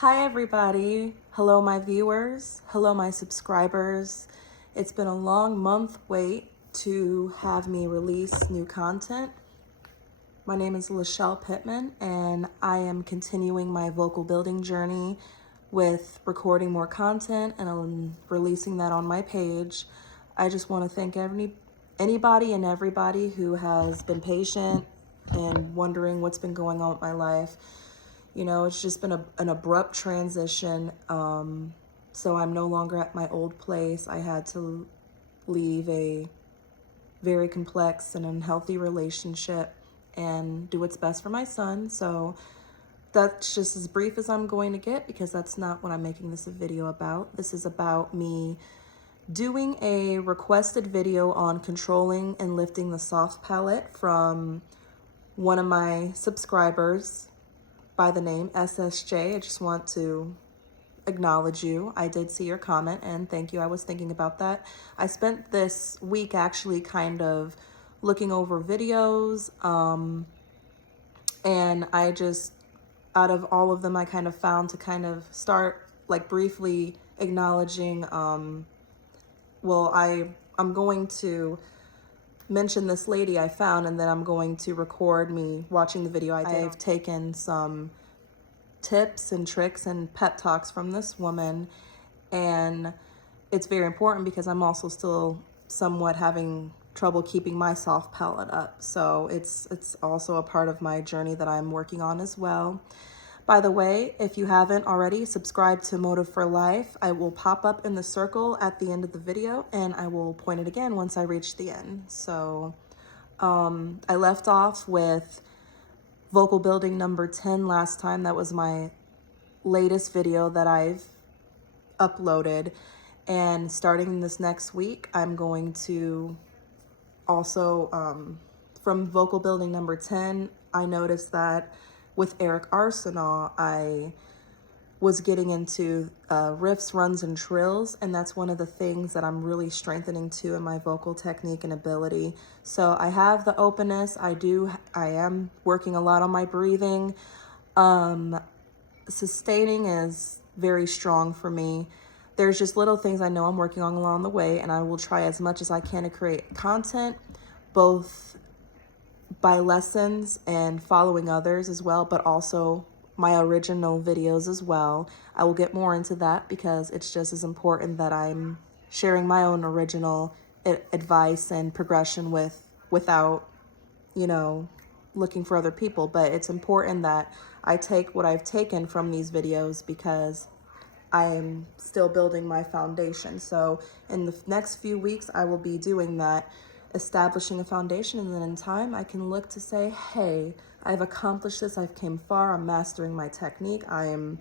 Hi everybody. Hello my viewers. Hello my subscribers. It's been a long month wait to have me release new content. My name is Lachelle Pittman and I am continuing my vocal building journey with recording more content and releasing that on my page. I just want to thank anybody and everybody who has been patient and wondering what's been going on with my life. You know, it's just been an abrupt transition. So I'm no longer at my old place. I had to leave a very complex and unhealthy relationship and do what's best for my son. So that's just as brief as I'm going to get because that's not what I'm making this a video about. This is about me doing a requested video on controlling and lifting the soft palate from one of my subscribers by the name SSJ. I just want to acknowledge you. I did see your comment and thank you. I was thinking about that. I spent this week actually kind of looking over videos and I just, out of all of them, I kind of found to kind of start like briefly acknowledging, I'm going to mention this lady I found and then I'm going to record me watching the video I did. I've taken some tips and tricks and pep talks from this woman, and it's very important because I'm also still somewhat having trouble keeping my soft palate up. So it's also a part of my journey that I'm working on as well. By the way, if you haven't already, subscribe to Motive for Life. I will pop up in the circle at the end of the video and I will point it again once I reach the end. So I left off with vocal building number 10 last time. That was my latest video that I've uploaded. And starting this next week, I'm going to also, from vocal building number 10, I noticed that with Eric Arsenal, I was getting into riffs, runs, and trills, and that's one of the things that I'm really strengthening too in my vocal technique and ability. So I have the openness. I am working a lot on my breathing. Sustaining is very strong for me. There's just little things I know I'm working on along the way, and I will try as much as I can to create content, both by lessons and following others as well, but also my original videos as well. I will get more into that because it's just as important that I'm sharing my own original advice and progression without, you know, looking for other people. But it's important that I take what I've taken from these videos because I am still building my foundation. So in the next few weeks, I will be doing that, establishing a foundation, and then in time I can look to say, hey, I've accomplished this, I've came far, I'm mastering my technique, I am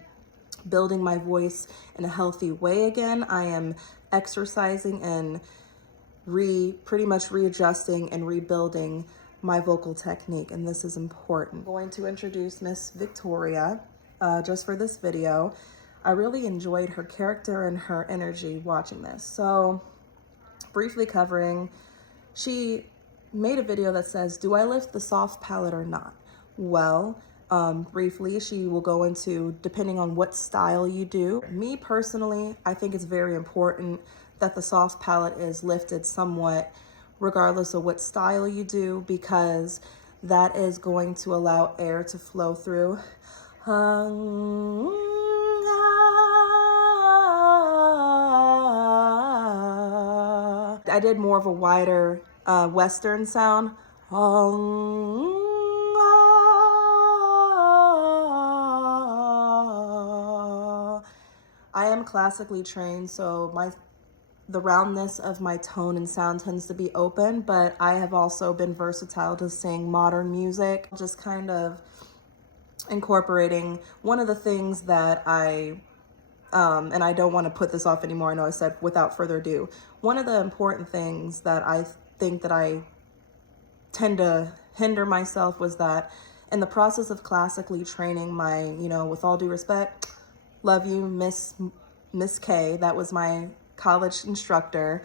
building my voice in a healthy way again, I am exercising and pretty much readjusting and rebuilding my vocal technique, and this is important. I'm going to introduce Miss Victoria just for this video. I really enjoyed her character and her energy watching this. So briefly covering, she made a video that says, do I lift the soft palate or not? Well, briefly, she will go into, depending on what style you do. Me personally, I think it's very important that the soft palate is lifted somewhat, regardless of what style you do, because that is going to allow air to flow through. I did more of a wider Western sound. I am classically trained, so the roundness of my tone and sound tends to be open, but I have also been versatile to sing modern music, just kind of incorporating one of the things that and I don't want to put this off anymore. I know I said without further ado. One of the important things that I think that I tend to hinder myself was that in the process of classically training my, you know, with all due respect, love you, Miss K, that was my college instructor.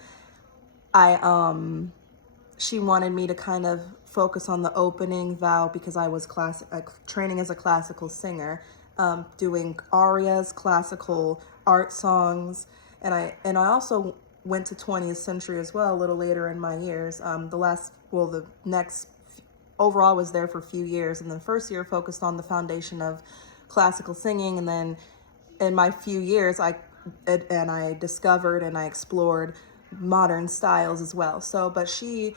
She wanted me to kind of focus on the opening vowel because I was training as a classical singer. doing arias, classical art songs, and I also went to 20th century as well a little later in my years. The next overall was there for a few years, and then first year focused on the foundation of classical singing, and then in my few years I discovered and I explored modern styles as well. So, but she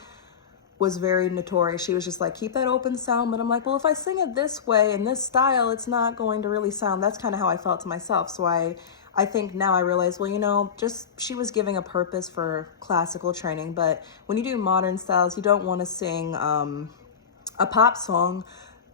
was very notorious. She was just like, keep that open sound. But I'm like, well, if I sing it this way in this style, it's not going to really sound. That's kind of how I felt to myself. So I think now I realize, well, just she was giving a purpose for classical training. But when you do modern styles, you don't want to sing a pop song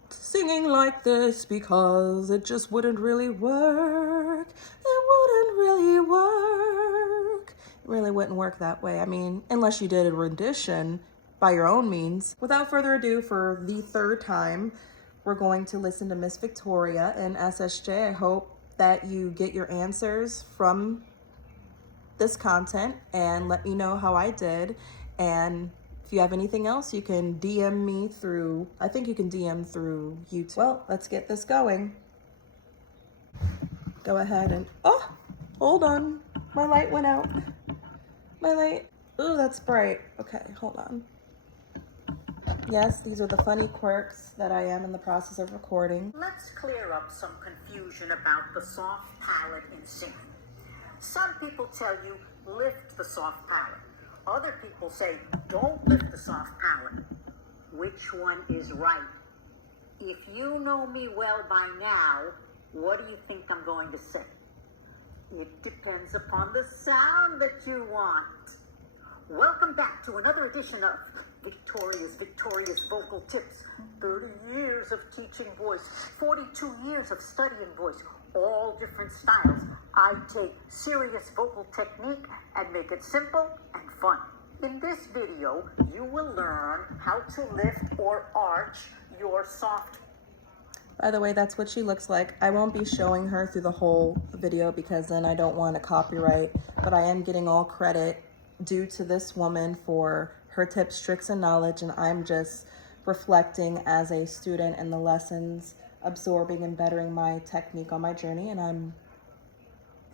singing like this, because it just wouldn't really work. It wouldn't really work. It really wouldn't work that way. I mean, unless you did a rendition by your own means. Without further ado, for the third time, we're going to listen to Miss Victoria and SSJ. I hope that you get your answers from this content and let me know how I did. And if you have anything else, you can DM me through, I think you can DM through YouTube. Well, let's get this going. Go ahead and, oh, hold on. My light went out. My light, ooh, that's bright. Okay, hold on. Yes, these are the funny quirks that I am in the process of recording. Let's clear up some confusion about the soft palate in singing. Some people tell you, lift the soft palate. Other people say, don't lift the soft palate. Which one is right? If you know me well by now, what do you think I'm going to say? It depends upon the sound that you want. Welcome back to another edition of Victoria's Vocal Tips. 30 years of teaching voice, 42 years of studying voice, all different styles. I take serious vocal technique and make it simple and fun. In this video, you will learn how to lift or arch your soft. By the way, that's what she looks like. I won't be showing her through the whole video because then I don't want to copyright, but I am getting all credit due to this woman for her tips, tricks, and knowledge, and I'm just reflecting as a student in the lessons, absorbing and bettering my technique on my journey, and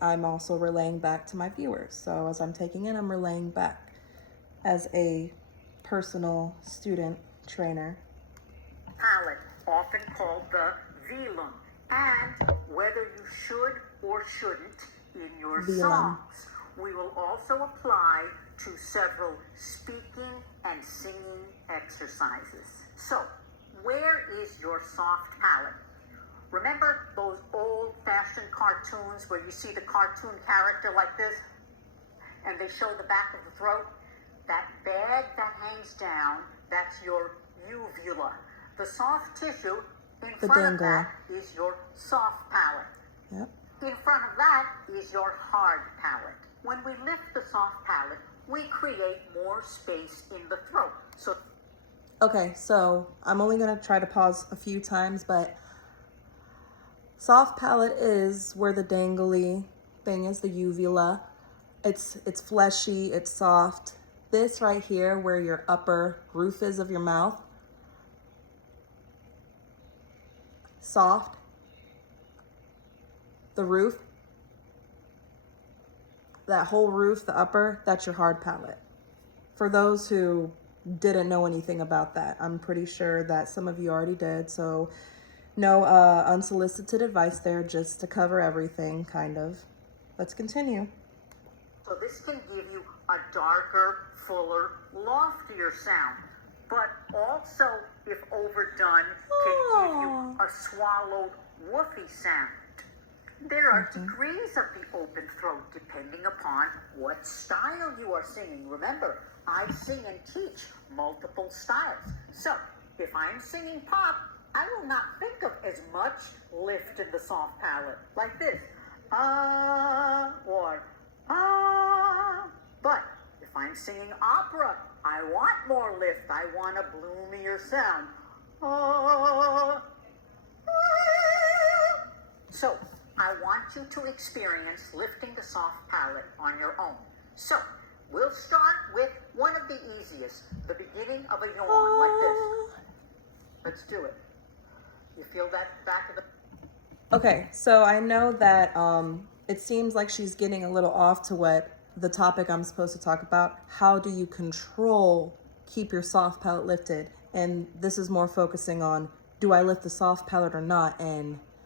I'm also relaying back to my viewers. So as I'm taking in, I'm relaying back as a personal student trainer. Palate, often called the velum, and whether you should or shouldn't in your songs. We will also apply to several speaking and singing exercises. So, where is your soft palate? Remember those old-fashioned cartoons where you see the cartoon character like this, and they show the back of the throat? That bag that hangs down, that's your uvula. The soft tissue in front of that is your soft palate. Yep. In front of that is your hard palate. When we lift the soft palate, we create more space in the throat. Okay, so I'm only going to try to pause a few times, but soft palate is where the dangly thing is, the uvula. It's fleshy, it's soft. This right here, where your upper roof is of your mouth, soft. The roof, that whole roof, the upper, that's your hard palate. For those who didn't know anything about that, I'm pretty sure that some of you already did. So no unsolicited advice there, just to cover everything, kind of. Let's continue. So this can give you a darker, fuller, loftier sound. But also, if overdone, can give you a swallowed, woofy sound. There are degrees of the open throat depending upon what style you are singing. Remember, I sing and teach multiple styles. So, if I'm singing pop, I will not think of as much lift in the soft palate, like this. Or but if I'm singing opera, I want more lift. I want a bloomier sound. So, I want you to experience lifting the soft palate on your own. So, we'll start with one of the easiest, the beginning of a yawn, like this. Let's do it. You feel that back of the... Okay, so I know that it seems like she's getting a little off to what the topic I'm supposed to talk about. How do you keep your soft palate lifted? And this is more focusing on, do I lift the soft palate or not?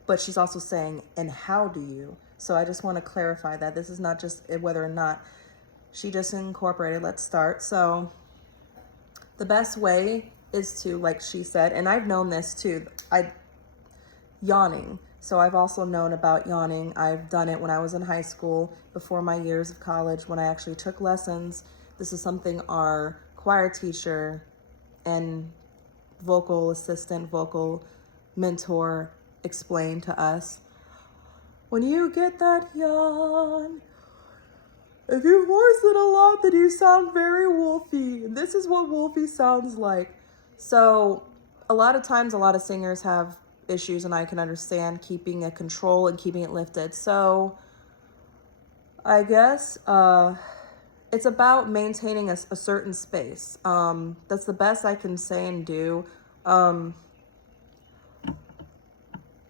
But she's also saying, and how do you? So I just want to clarify that this is not just whether or not. She just incorporated. Let's start. So the best way is to, like she said, and I've known this too. Yawning. So I've also known about yawning. I've done it when I was in high school, before my years of college, when I actually took lessons. This is something our choir teacher and vocal assistant, vocal mentor explained to us. When you get that yawn, if you voice it a lot, then you sound very wolfy. And this is what wolfy sounds like. So a lot of times, a lot of singers have issues, and I can understand keeping a control and keeping it lifted. So I guess it's about maintaining a certain space. That's the best I can say and do.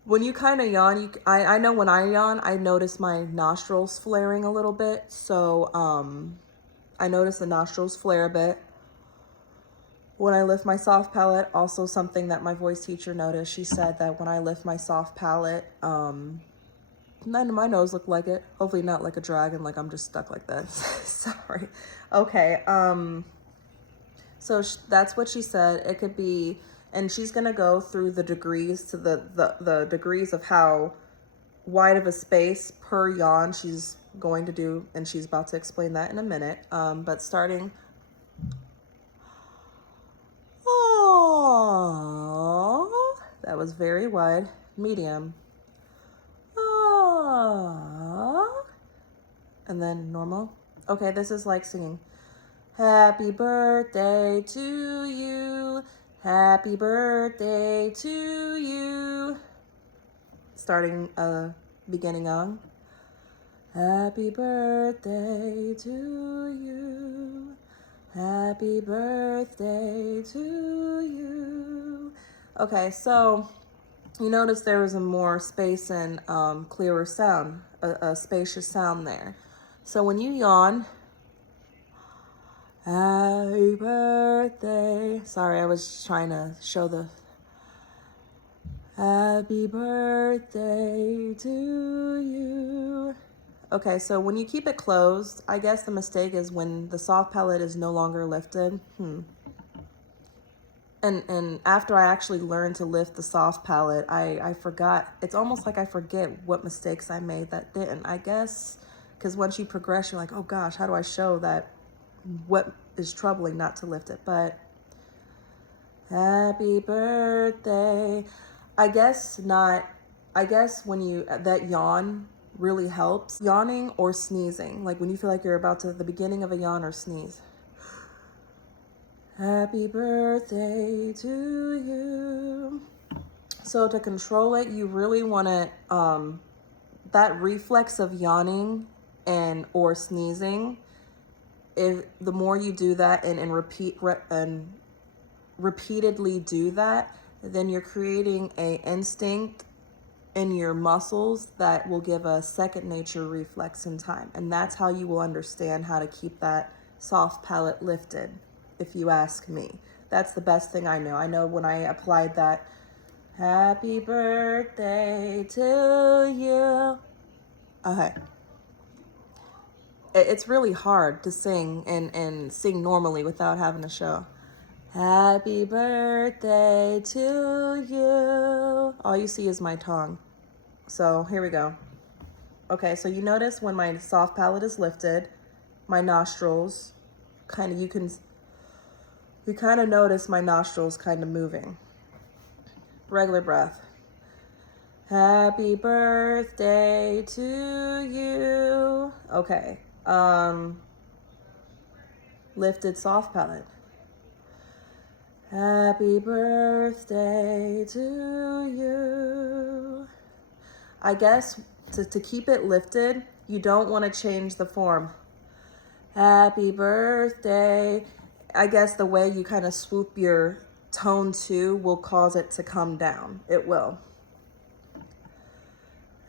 When you kind of yawn, I know when I yawn, I notice my nostrils flaring a little bit. So I notice the nostrils flare a bit. When I lift my soft palate, also something that my voice teacher noticed, she said that when I lift my soft palate, none of my nose look like it. Hopefully not like a dragon, like I'm just stuck like that. Sorry. Okay. So that's what she said. It could be, and she's going to go through the degrees to the degrees of how wide of a space per yawn she's going to do, and she's about to explain that in a minute. But starting, oh, that was very wide. Medium. Oh, and then normal. Okay, this is like singing. Happy birthday to you. Happy birthday to you. Starting beginning on. Happy birthday to you. Happy birthday to you. Okay, so you notice there was a more space and clearer sound, a spacious sound there. So when you yawn, happy birthday. Sorry, I was trying to show the happy birthday to you. Okay, so when you keep it closed, I guess the mistake is when the soft palate is no longer lifted. And after I actually learned to lift the soft palate, I forgot. It's almost like I forget what mistakes I made that didn't. I guess because once you progress, you're like, oh gosh, how do I show that what is troubling not to lift it? But happy birthday. I guess not. I guess when you, that yawn really helps. Yawning or sneezing, like when you feel like you're about to, the beginning of a yawn or sneeze. Happy birthday to you. So to control it, you really want to, that reflex of yawning and or sneezing, if the more you do that and repeatedly do that, then you're creating a instinct in your muscles that will give a second nature reflex in time. And that's how you will understand how to keep that soft palate lifted, if you ask me. That's the best thing I know. I know when I applied that, happy birthday to you. Okay. It's really hard to sing and sing normally without having to show. Happy birthday to you. All you see is my tongue. So here we go. Okay, so you notice when my soft palate is lifted, my nostrils kind of, you kind of notice my nostrils kind of moving. Regular breath. Happy birthday to you. Okay. Lifted soft palate. Happy birthday to you. I guess to keep it lifted, you don't want to change the form. Happy birthday. I guess the way you kind of swoop your tone to will cause it to come down. It will.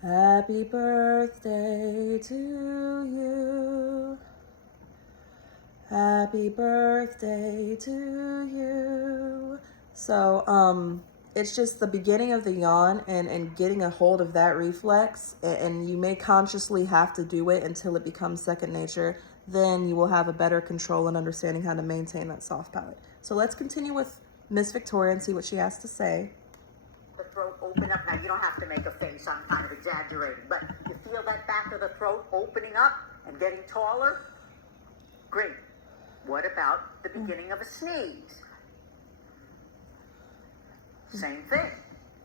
Happy birthday to you. Happy birthday to you. So, it's just the beginning of the yawn and getting a hold of that reflex. And you may consciously have to do it until it becomes second nature. Then you will have a better control and understanding how to maintain that soft palate. So let's continue with Miss Victoria and see what she has to say. The throat open up. Now, you don't have to make a face. I'm kind of exaggerating. But you feel that back of the throat opening up and getting taller? Great. What about the beginning of a sneeze? Same thing.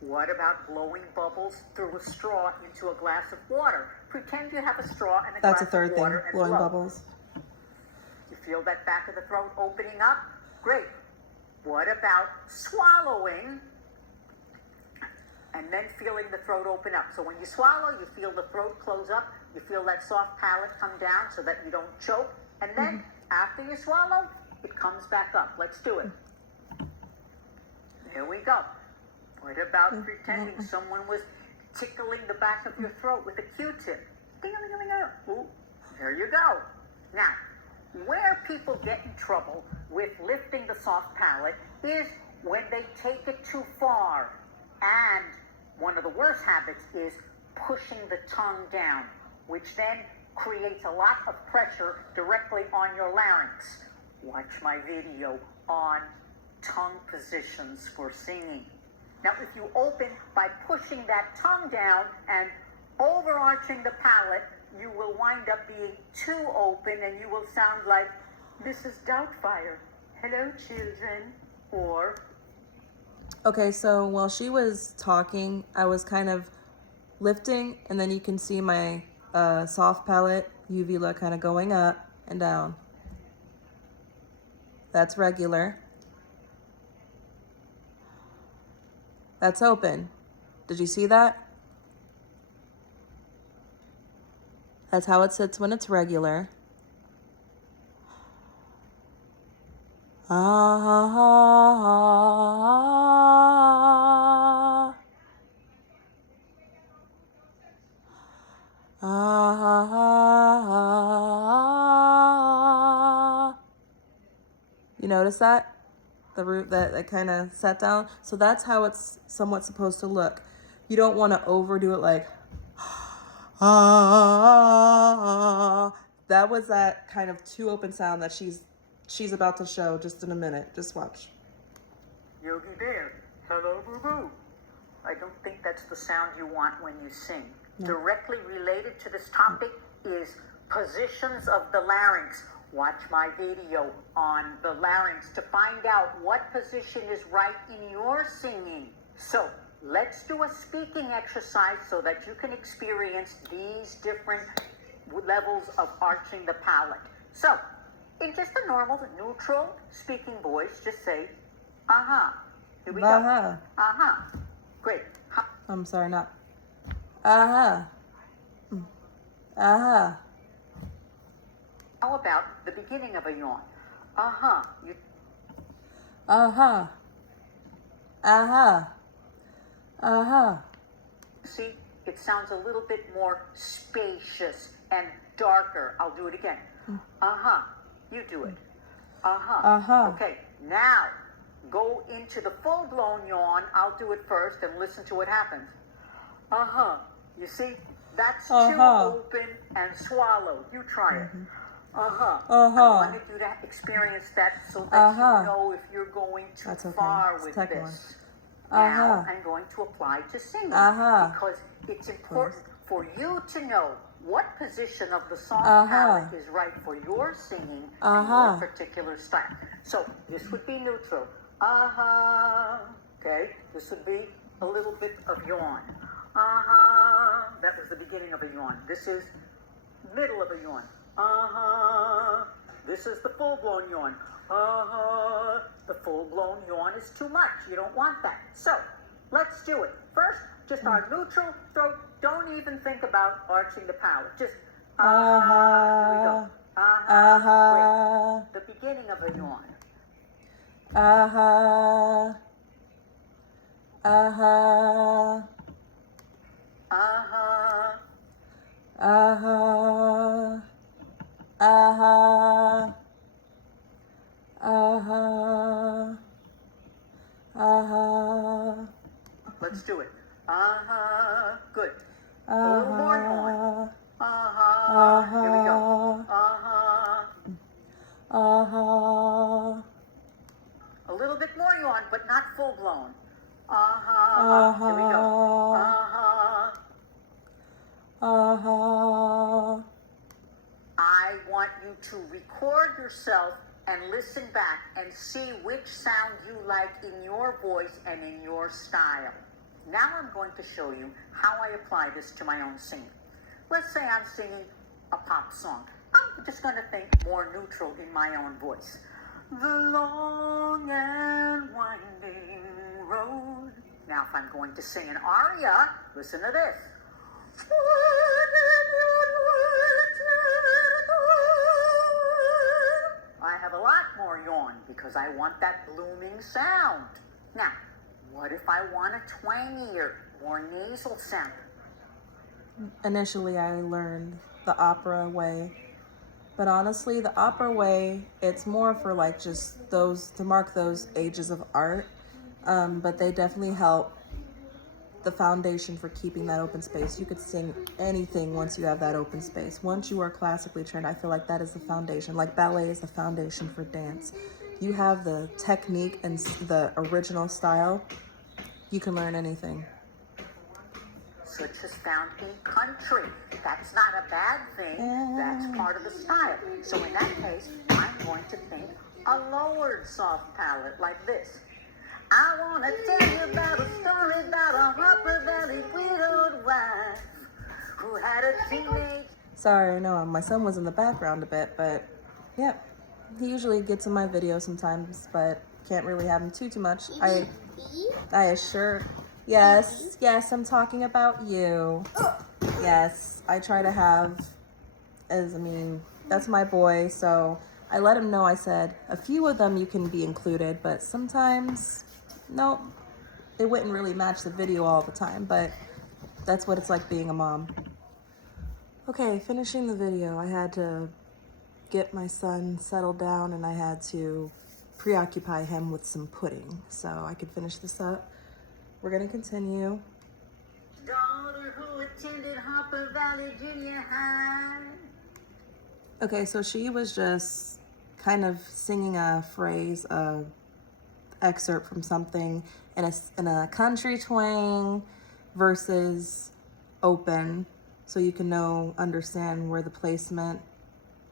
What about blowing bubbles through a straw into a glass of water? Pretend you have a straw and a That's glass a third of thing, water and blowing blow. bubbles. You feel that back of the throat opening up? Great. What about swallowing and then feeling the throat open up? So when you swallow, you feel the throat close up. You feel that soft palate come down so that you don't choke. And then after you swallow, it comes back up. Let's do it. Here we go. What about pretending someone was tickling the back of your throat with a Q-tip? Ding-a-ling-a-ling-a. Ooh, there you go. Now, where people get in trouble with lifting the soft palate is when they take it too far. And one of the worst habits is pushing the tongue down, which then creates a lot of pressure directly on your larynx. Watch my video on tongue positions for singing. Now, if you open by pushing that tongue down and overarching the palate, you will wind up being too open and you will sound like Mrs. Doubtfire. Hello, children. Or... Okay, so while she was talking, I was kind of lifting, and then you can see my soft palate uvula kind of going up and down. That's regular. That's open. Did you see that? That's how it sits when it's regular. Ah. Ah. You notice that? The root that kind of sat down. So that's how it's somewhat supposed to look. You don't want to overdo it like, ah. That was that kind of too open sound that she's about to show just in a minute. Just watch. Yogi Bear, hello, boo-boo. I don't think that's the sound you want when you sing. No. Directly related to this topic is positions of the larynx. Watch my video on the larynx to find out what position is right in your singing. So let's do a speaking exercise so that you can experience these different levels of arching the palate. So, in just a normal, neutral speaking voice, just say, uh-huh. Here we go. Uh-huh. Uh-huh. Great. I'm sorry, not. Uh-huh. Uh-huh. How about the beginning of a yawn? Uh-huh. Uh-huh. Uh-huh. Uh-huh. See, it sounds a little bit more spacious and darker. I'll do it again. Uh-huh. You do it. Uh-huh. Uh-huh. Okay, now go into the full-blown yawn. I'll do it first and listen to what happens. Uh-huh. You see, that's too open and swallowed. You try it. Uh-huh. Uh-huh. I wanted you to experience that so that you know if you're going too far with this. Now I'm going to apply to singing because it's important for you to know what position of the soft palate is right for your singing and your particular style. So this would be neutral. Okay, this would be a little bit of yawn. That was the beginning of a yawn. This is middle of a yawn. This is the full-blown yawn. The full-blown yawn is too much. You don't want that. So, let's do it. First, just our neutral throat. Don't even think about arching the palate. Just, here we go. Great. The beginning of a yawn. aha, aha, aha, aha. Let's do it. Good. A little more on. Here we go. A little bit more yawn, but not full blown. Here we go. I want you to record yourself and listen back and see which sound you like in your voice and in your style. Now I'm going to show you how I apply this to my own singing. Let's say I'm singing a pop song. I'm just going to think more neutral in my own voice. The long and winding road. Now if I'm going to sing an aria, listen to this. I have a lot more yawn because I want that blooming sound. Now, what if I want a twangier, more nasal sound? Initially, I learned the opera way, but honestly, the opera way, it's more for like just those, to mark those ages of art, but they definitely help the foundation for keeping that open space. You could sing anything once you have that open space. Once you are classically trained, I feel like that is the foundation. Like ballet is the foundation for dance. You have the technique and the original style, you can learn anything. Such as found in country. That's not a bad thing. That's part of the style. So in that case, I'm going to think a lowered soft palate like this. I want to tell you about a story about a Hopper Valley widowed wife who had a teenage... Sorry, no, my son was in the background a bit, but yep. He usually gets in my video sometimes, but can't really have him too much. I assure... Yes, I'm talking about you. Yes, I try to have, that's my boy, so I let him know. I said, a few of them you can be included, but sometimes, nope, it wouldn't really match the video all the time, but that's what it's like being a mom. Okay, finishing the video, I had to get my son settled down and I had to preoccupy him with some pudding so I could finish this up. We're gonna continue. Daughter who attended Hopper Valley Junior High. Okay, so she was just kind of singing a phrase, a excerpt from something in a country twang versus open, so you can understand where the placement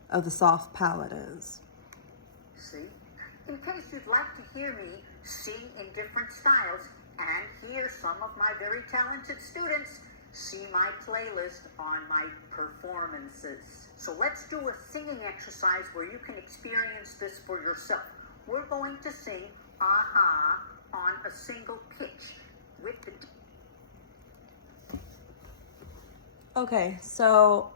of the soft palate is. See? In case you'd like to hear me sing in different styles and hear some of my very talented students, see my playlist on my performances. So let's do a singing exercise where you can experience this for yourself. We're going to sing aha on a single pitch with the... Okay, so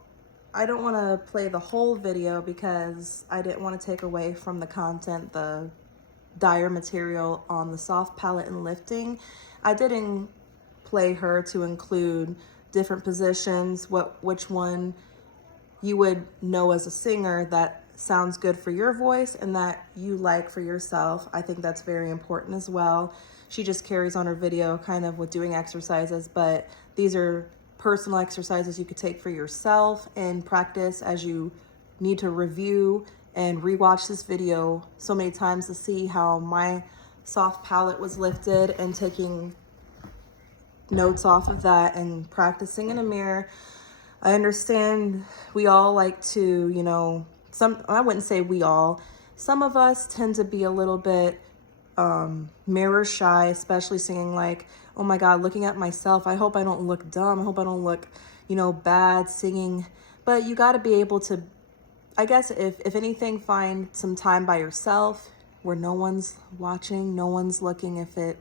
I don't want to play the whole video because I didn't want to take away from the content, the dire material on the soft palate and lifting. I didn't play her to include different positions, which one you would know as a singer that sounds good for your voice and that you like for yourself. I think that's very important as well. She just carries on her video kind of with doing exercises, but these are personal exercises you could take for yourself and practice as you need to review and rewatch this video so many times to see how my soft palate was lifted and taking notes off of that and practicing in a mirror. I understand we all like to, I wouldn't say we all, some of us tend to be a little bit mirror shy, especially singing like, oh my God, looking at myself. I hope I don't look dumb. I hope I don't look, bad singing. But you got to be able to, I guess, if anything, find some time by yourself where no one's watching, no one's looking, if it,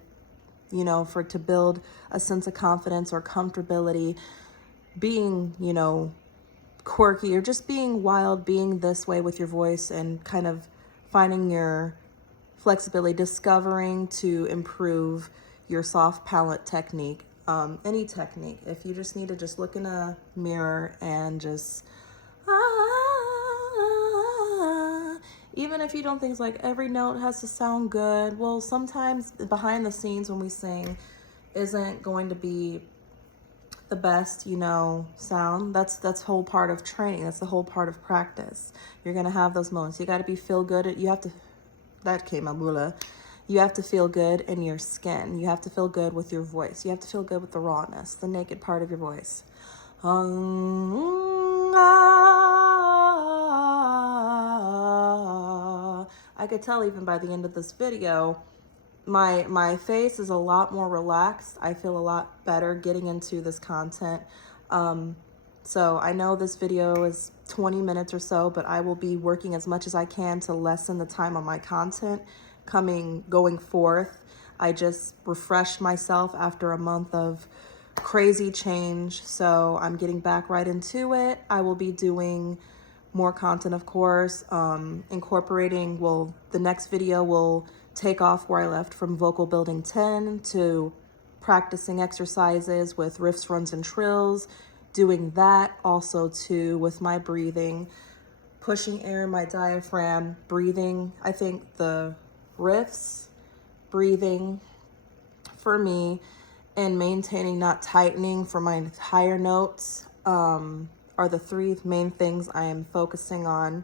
to build a sense of confidence or comfortability, being, quirky or just being wild, being this way with your voice and kind of finding your flexibility, discovering to improve your soft palate technique. any technique. If you just need to just look in a mirror and just, even if you don't think like every note has to sound good, well, sometimes behind the scenes when we sing isn't going to be the best, you know, sound. That's whole part of training. That's the whole part of practice. You're gonna have those moments. You got to be feel good. You have to. That came out blah. You have to feel good in your skin. You have to feel good with your voice. You have to feel good with the rawness, the naked part of your voice. I could tell even by the end of this video, my face is a lot more relaxed. I feel a lot better getting into this content. So I know this video is 20 minutes or so, but I will be working as much as I can to lessen the time on my content going forth. I just refreshed myself after a month of crazy change, so I'm getting back right into it. I will be doing more content, of course, incorporating, well, the next video will take off where I left from vocal building 10 to practicing exercises with riffs, runs, and trills, doing that also too with my breathing, pushing air in my diaphragm, breathing. I think the riffs, breathing for me, and maintaining, not tightening for my higher notes, are the three main things I am focusing on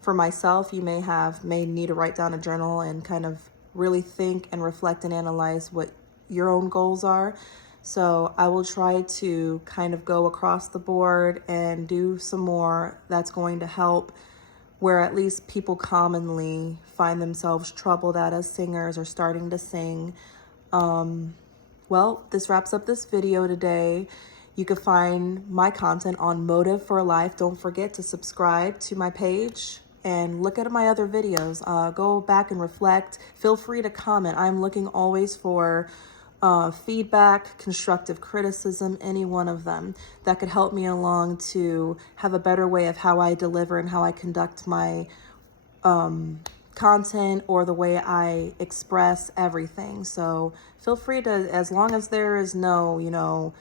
for myself. You may need to write down a journal and kind of really think and reflect and analyze what your own goals are. So I will try to kind of go across the board and do some more that's going to help, where at least people commonly find themselves troubled at as singers or starting to sing. Well, this wraps up this video today. You can find my content on Motive for Life. Don't forget to subscribe to my page and look at my other videos. Go back and reflect. Feel free to comment. I'm looking always for feedback, constructive criticism, any one of them that could help me along to have a better way of how I deliver and how I conduct my content, or the way I express everything. So feel free to, as long as there is no, you know,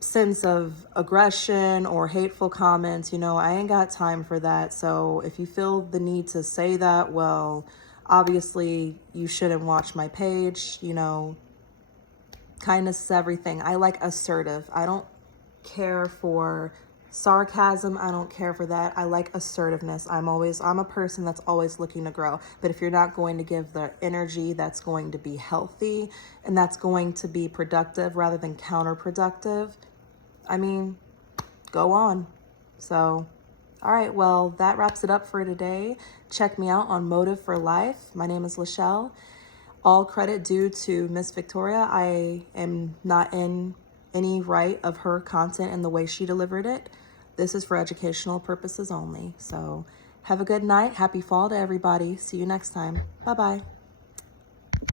sense of aggression or hateful comments, you know, I ain't got time for that. So if you feel the need to say that, well, obviously you shouldn't watch my page. You know, kindness is everything. I like assertive. I don't care for sarcasm. I don't care for that. I like assertiveness. I'm a person that's always looking to grow. But if you're not going to give the energy that's going to be healthy and that's going to be productive rather than counterproductive, I mean, go on. So, all right, well, that wraps it up for today. Check me out on Motive for Life. My name is Lachelle. All credit due to Miss Victoria. I am not in any right of her content and the way she delivered it. This is for educational purposes only. So have a good night. Happy fall to everybody. See you next time. Bye-bye.